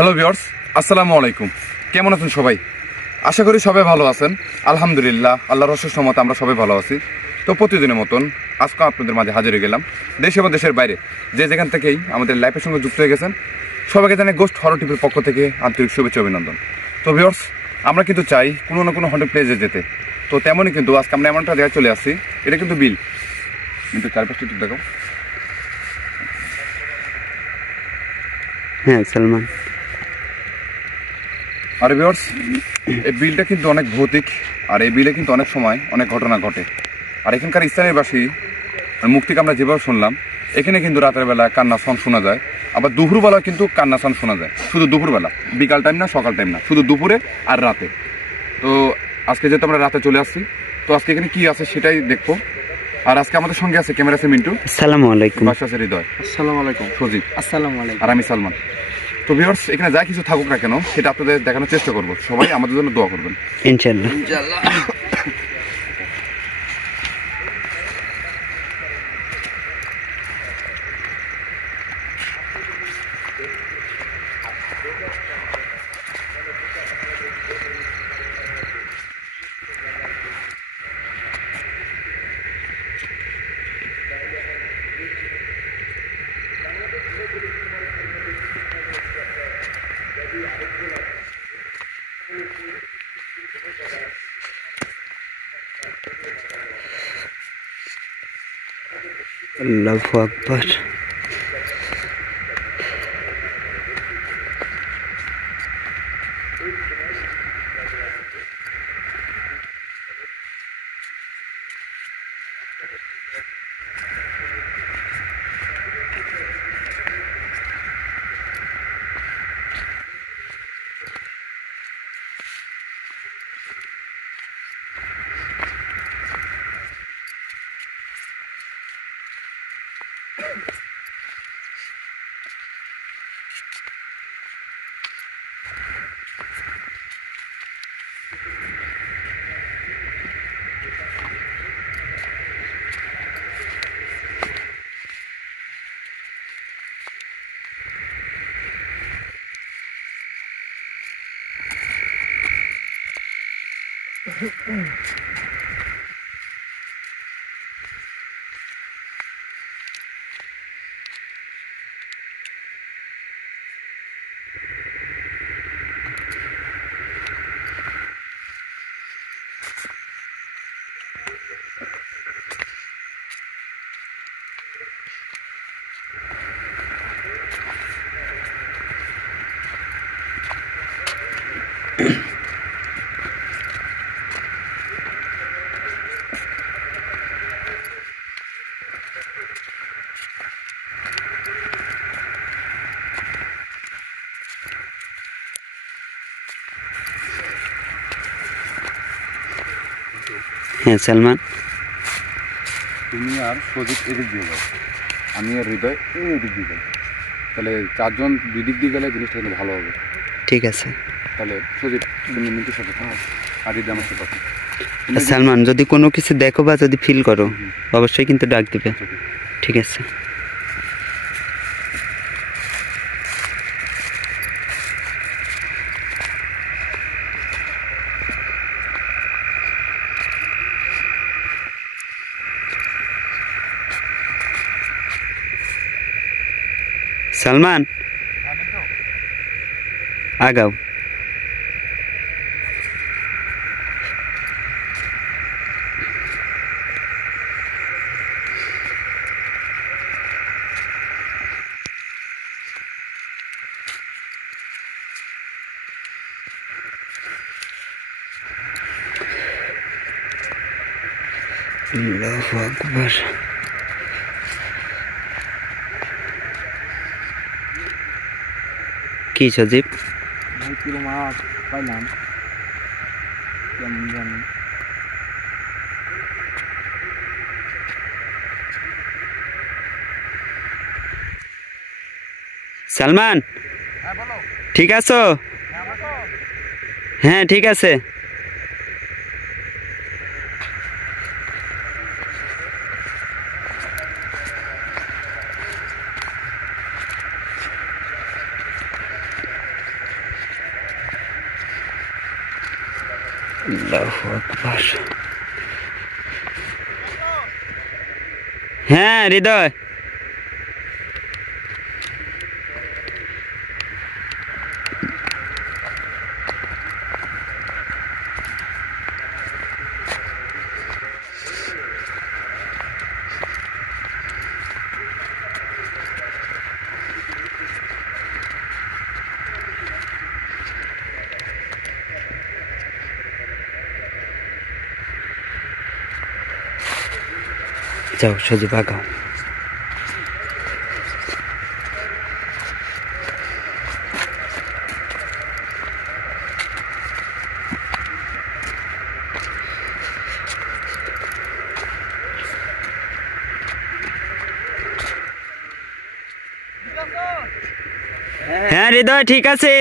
Hello viewers, আসসালামু আলাইকুম। কেমন আছেন সবাই? আশা করি সবাই ভালো আছেন। আলহামদুলিল্লাহ, আল্লাহর অশেষ রহমতে আমরা সবাই ভালো আছি। তো প্রতিদিনের মতন আজকে আপনাদের মাঝে হাজির হয়ে গেলাম। দেশ এবং দেশের বাইরে যে যেখান থেকেই আমাদের লাইফের সঙ্গে যুক্ত হয়ে গেছেন সবাইকে জানাই গোস্ট হরর টিভির পক্ষ থেকে আন্তরিক শুভেচ্ছা অভিনন্দন। তো ভিউয়ার্স, আমরা কিন্তু চাই কোনো না কোনো হন্টেড প্লেসে যেতে। তো তেমনই কিন্তু আজকে আমরা এমনটা জায়গায় চলে আসছি। এটা কিন্তু বিল, কিন্তু চারপাশটা একটু দেখো। হ্যাঁ সালমান। আর ভিউয়ার্স, এই বিলটা কিন্তু অনেক ভৌতিক, আর এই বিলে কিন্তু অনেক সময় অনেক ঘটনা ঘটে। আর এখানকার স্থানীয় বাসী মুক্তিকে আমরা যেভাবে শুনলাম, এখানে কিন্তু রাতের বেলা কান্না সাউন্ড শোনা যায়, আবার দুপুরবেলা কিন্তু কান্না সাউন্ড শোনা যায়। শুধু দুপুরবেলা, বিকাল টাইম না, সকাল টাইম না, শুধু দুপুরে আর রাতে। তো আজকে যেহেতু আমরা রাতে চলে আসছি, তো আজকে এখানে কি আছে সেটাই দেখবো। আর আজকে আমাদের সঙ্গে আছে ক্যামেরা আছে মিন্টু, আসসালামু আলাইকুম। বাসা আছে হৃদয়, আসসালামু আলাইকুম। সজীব, আসসালামু আলাইকুম। আর আমি সালমান। তো ভিউয়ার্স, এখানে যা কিছু থাকুক না কেন সেটা আপনাদের দেখানোর চেষ্টা করবো। সবাই আমাদের জন্য দোয়া করবেন ইনশাআল্লাহ। আল্লাহু আকবার। হ্যাঁ সালমান, তুমি আর সজিব এদিক দিয়ে যাও, আমি আর হৃদয় এদিক দিয়ে যাই। তাহলে চারজন দুই দিক দিয়ে গেলে জিনিসটা কিন্তু ভালো হবে। ঠিক আছে। তাহলে সজিব তুমি মিন্টুর সাথে থাকো, আর হৃদয় আমার সাথে থাকো। সালমান, যদি কোনো কিছু দেখো বা যদি ফিল করো অবশ্যই কিন্তু ডাক দিবে। ঠিক আছে। সালমান আগাও। আল্লাহু আকবার। কি সজীব? মাছ পাইলাম, কেমন জানি। সালমান, ঠিক আছো? হ্যাঁ ঠিক আছে। আল্লাহু আকবার। হ্যাঁ হৃদয়, যাও সোজা ভাগাও। হ্যাঁ হৃদয় ঠিক আছে।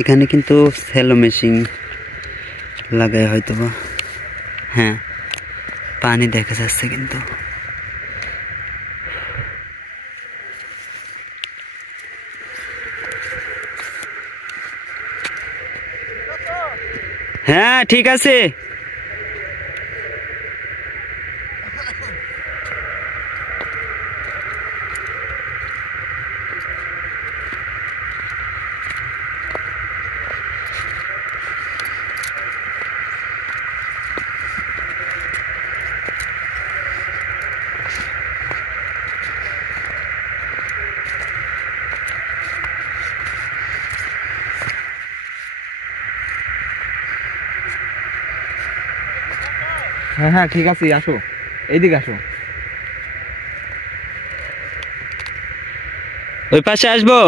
এখানে কিন্তু স্যালো মেশিন লাগায় হয়তো বা। হ্যাঁ পানি দেখা যাচ্ছে কিন্তু। হ্যাঁ ঠিক আছে। হ্যাঁ হ্যাঁ ঠিক আছে, আসো এইদিকে আসো। ওই পাশে আসবো।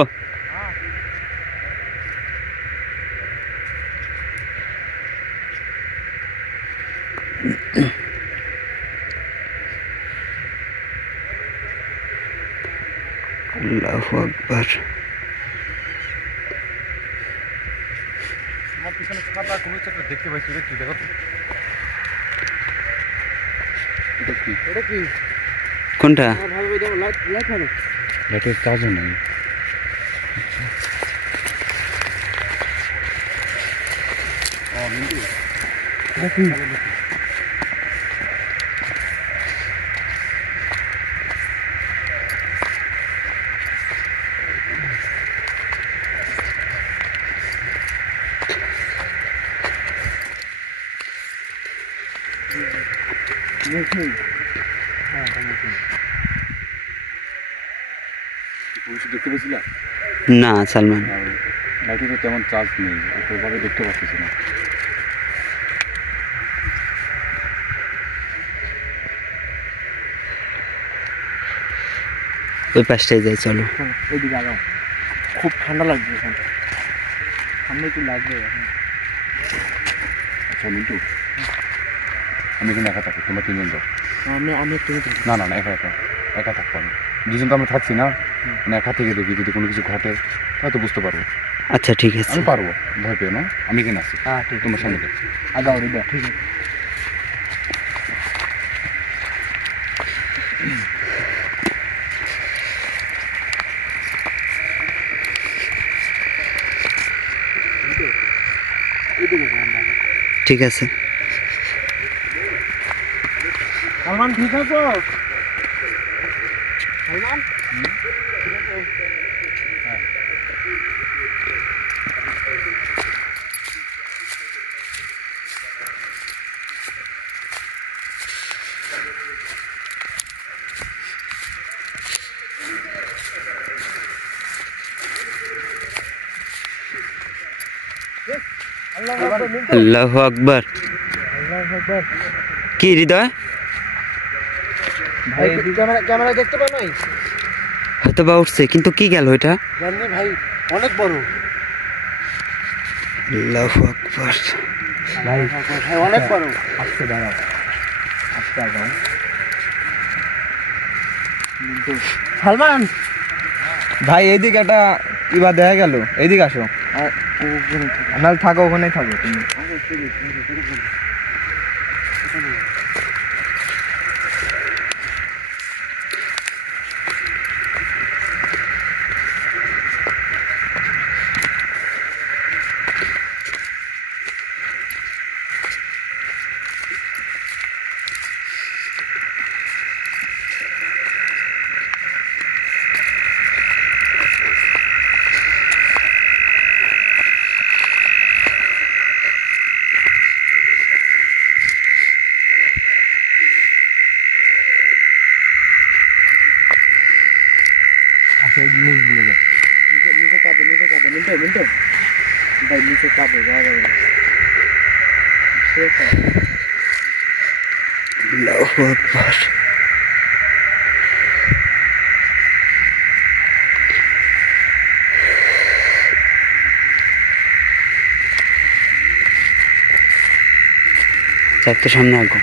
আল্লাহু আকবার। আমার পিছনে সাদা কোনো কিছু একটা দেখতে পাইছি, এটা কি দেখো তো? এটা কি? এটা কি? কোনটা? ভালো দাও, লাইট লাইট মারো। লাইটের চার্জও নেই। ও মিন্টু, এটা কি? দেখতে পেয়েছিলাম না সালমান, লাইটে তো তেমন চার্জ নেই, ওইভাবে দেখতে পাচ্ছি না। ওই পাশটায় যাই চলো। এইদিকে আগাও, খুব ঠান্ডা লাগবে এখন, ঠান্ডা একটু লাগবে এখন। আচ্ছা মিন্টু, আমি এখানে একা থাকি, তোমরা তিনজন যাও। আমি আমি একটু না না না, একা একা একা থাকবো আমি, দুজন তো আমরা থাকছি না, মানে একা থেকে দেখি যদি কোনো কিছু ঘটে হয়তো বুঝতে পারবো। আচ্ছা ঠিক আছে। আমি পারবো, ভয় পেও না, আমি এখানে আছি। হ্যাঁ ঠিক তোমার সামনে যাও। আগাও রিদা, ঠিক আছে। ঠিক আছে। সালমান ঠিক আছে? সালমান আল্লাহু আকবার। কি হৃদয়? ভাই ক্যামেরা দেখতে পাও নাই? হয়তো বা উঠছে, কিন্তু কি গেল এটা? জানি ভাই, অনেক বড়। আল্লাহু আকবার। ভাই ভাই অনেক বড়। আসছে, দাঁড়াও। সালমান ভাই এইদিকে একটা কিবা দেখা গেল, এইদিকে আসো। নাহলে থাকো, ওখানেই থাকো তুমি। নিচে কাঁদে মিন্টু ভাই নিচে কাঁদে যাওয়া যাবে না। আল্লাহু আকবার। যাক তো সামনে আগো।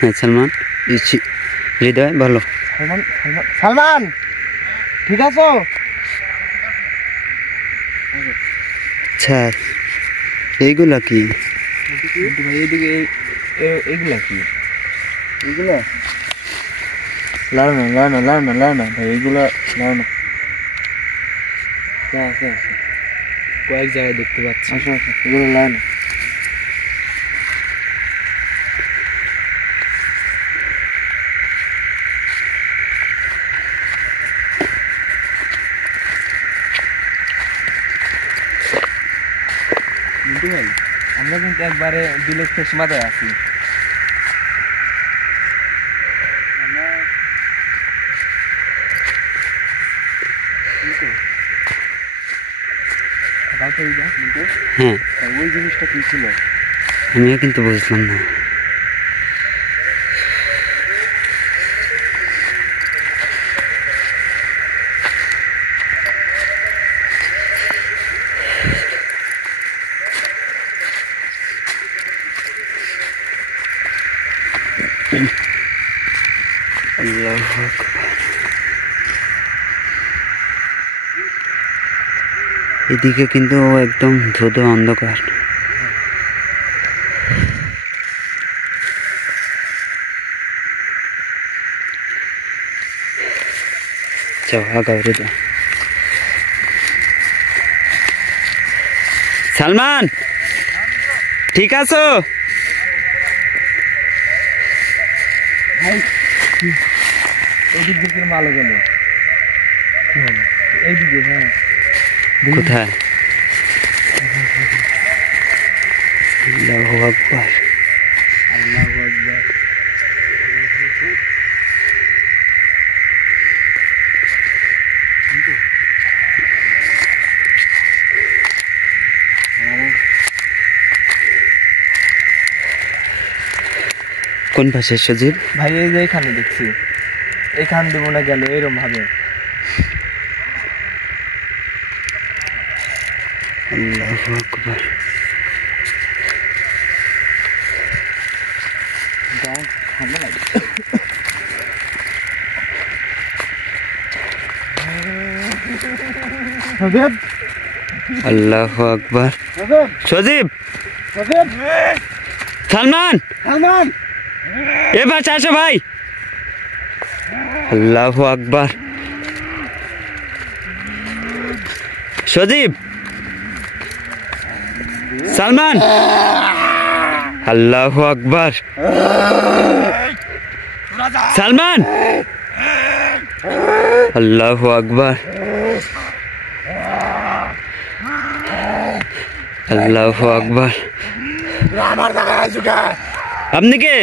হ্যাঁ সালমান, হৃদয় ভালো। সালমান ঠিক আছো? আচ্ছা এইগুলা কি? এইদিকে এইগুলা কি? এগুলা লাড়না ভাই, এগুলা লাড়না। কয়েক জায়গায় দেখতে পাচ্ছি। আসো এগুলো লাড়না। মিন্টু ভাই, আমরা কিন্তু একবারে বিলের শেষ মাথায় আছি। হ্যাঁ ওই জিনিসটা কি ছিল? আমিও কিন্তু বুঝলাম না। আল্লাহু আকবার। এদিকে কিন্তু একদম ধুধু অন্ধকার। যাও আগাও রে। সালমান ঠিক আছো? এইদিক দিকে ভালো গেল। এইদিকে হ্যাঁ। কোথায়? আল্লাহু আকবার। আল্লাহু আকবার। কোন পাশে সজীব? ভাই এই যে এখানে দেখছি, এখান দিয়ে মনে গেল এরম ভাবে। আল্লাহু আকবার। ঠান্ডা লাগে। আল্লাহু আকবার। সজীব, সালমান, এ পাশে আসো ভাই। আল্লাহু আকবার। সজীব, সালমান, আল্লাহু আকবার। সালমান, আল্লাহু আকবার। আল্লাহু আকবার। আপনি কে?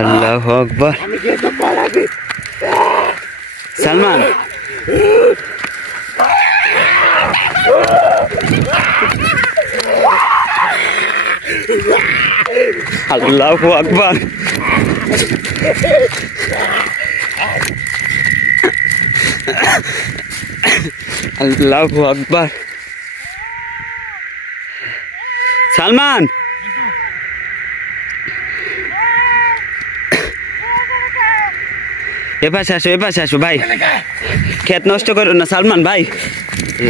আল্লাহু আকবার। সালমান, আল্লাহু আকবার। আল্লাহু আকবার। সালমান, এপাশে আসো ভাই, ক্ষেত নষ্ট করো না সালমান ভাই।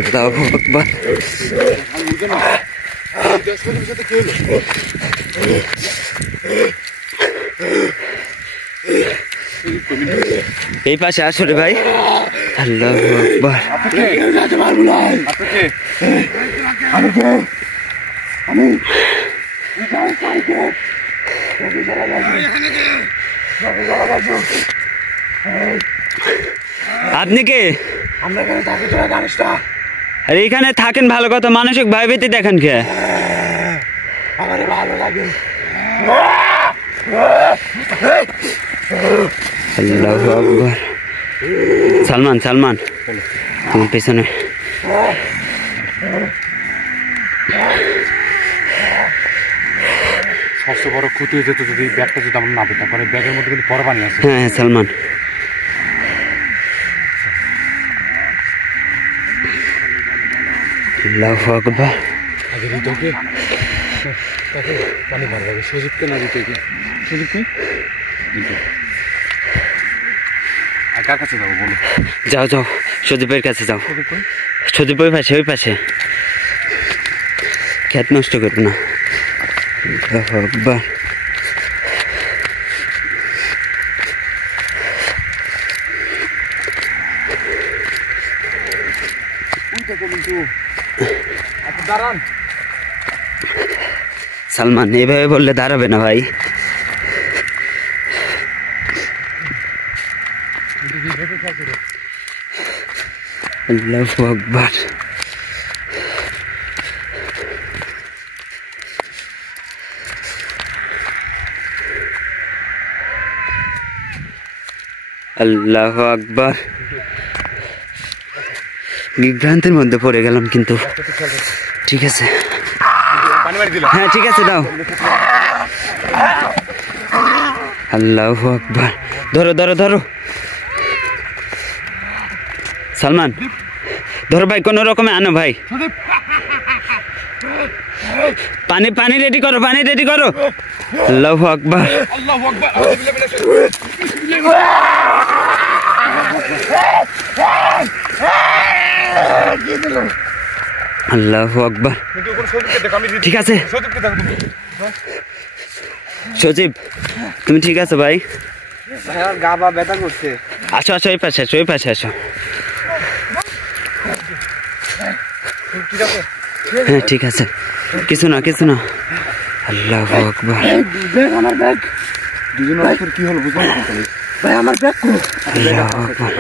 আল্লাহু আকবার। এই পাশে আসো রে ভাই। আল্লাহু আকবার। আপনি কে? আরে এখানে থাকেন ভালো কথা, মানসিক ভয়ভীতি দেখেন কে? আল্লাহু আকবার। সালমান তোমার পেছনে। সবচেয়ে বড় ক্ষতি হয়ে যেত যদি ব্যাগটা যদি আমরা না পেতাম, কারণ ব্যাগের মধ্যে কিন্তু বড় পানি আছে। হ্যাঁ সালমান। আল্লাহু আকবার। আগে হৃদয়কে তাকে পানি মারা যাবে, সুযোগকে না হৃদয়কে। সুযোগ নেই কিন্তু। আর কার কাছে যাবো বলো? যাও সজীবের কাছে যাও। সজীব ওই পাশে ক্ষেত নষ্ট করবে না। আল্লাহু আকবার। সালমান এভাবে বললে দাঁড়াবে না ভাই। আল্লাহু আকবার। আল্লাহু আকবার। বিভ্রান্তের মধ্যে পড়ে গেলাম কিন্তু ঠিক আছে। হ্যাঁ ঠিক আছে দাও। আল্লাহু আকবার। ধরো সালমান, ধরো ভাই, কোন রকমে আনো ভাই। পানি রেডি করো। আল্লাহু আকবার। আল্লাহু আকবার। ঠিক আছে সজীব, তুমি ঠিক আছে ভাই? গা বা ব্যথা করছে। আসো এই পাশে আসো। হ্যাঁ ঠিক আছে, কিছু না। আল্লাহু আকবার। আমার ব্যাগ দুজনের কি হলো বুঝলাম না ভাই, আমার ব্যাগ আল্লাহু আকবার।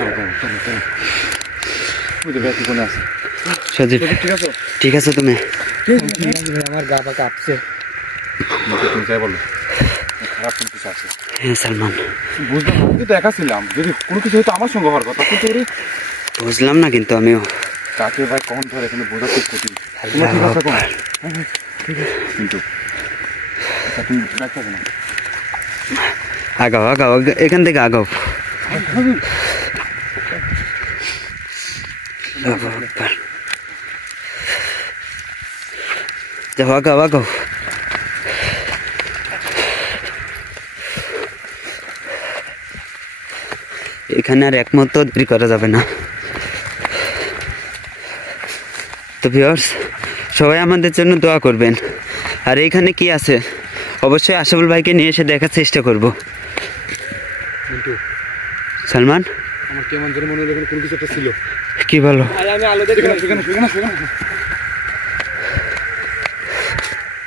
সজীব ঠিক আছে তুমি? আমার গা বা কাঁপছে। হ্যাঁ সালমান বুঝলাম, আমি তো একা ছিলাম, যদি কোনো কিছু হয়তো আমার সঙ্গে হওয়ার কথা, কিন্তু বুঝলাম না কিন্তু আমিও। কাকে ভাই কখন ধরে এখানে বোঝা খুব কঠিন। কিন্তু তুমি ব্যাগটা কেন? আগাও এখান থেকে আগাও। যাও আগাও। এখানে আর একমত দেরি করা যাবে না। তো ভিউয়ার্স, সবাই আমাদের জন্য দোয়া করবেন। আর এইখানে কি আছে অবশ্যই আশরাফুল ভাইকে নিয়ে এসে দেখার চেষ্টা করব। সালমান, আমার কেমন যেন মনে হলো কোনো কিছু একটা ছিল। কি বলো? আমি আলো দেখি না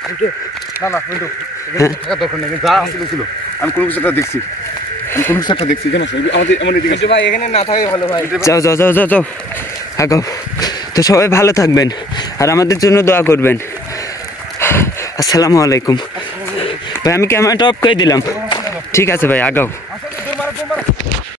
কিন্তু থাকার দরকার নেই, যা ছিল আমি কোনো কিছু একটা দেখছি। কেন আমাদের এদিকে ভাই, এখানে না থাকে ভালো ভাই। যাও আগাও। তো সবাই ভালো থাকবেন আর আমাদের জন্য দোয়া করবেন। আসসালামু আলাইকুম। ভাই আমি ক্যামেরাটা অফ করে দিলাম। ঠিক আছে ভাই, আগাও।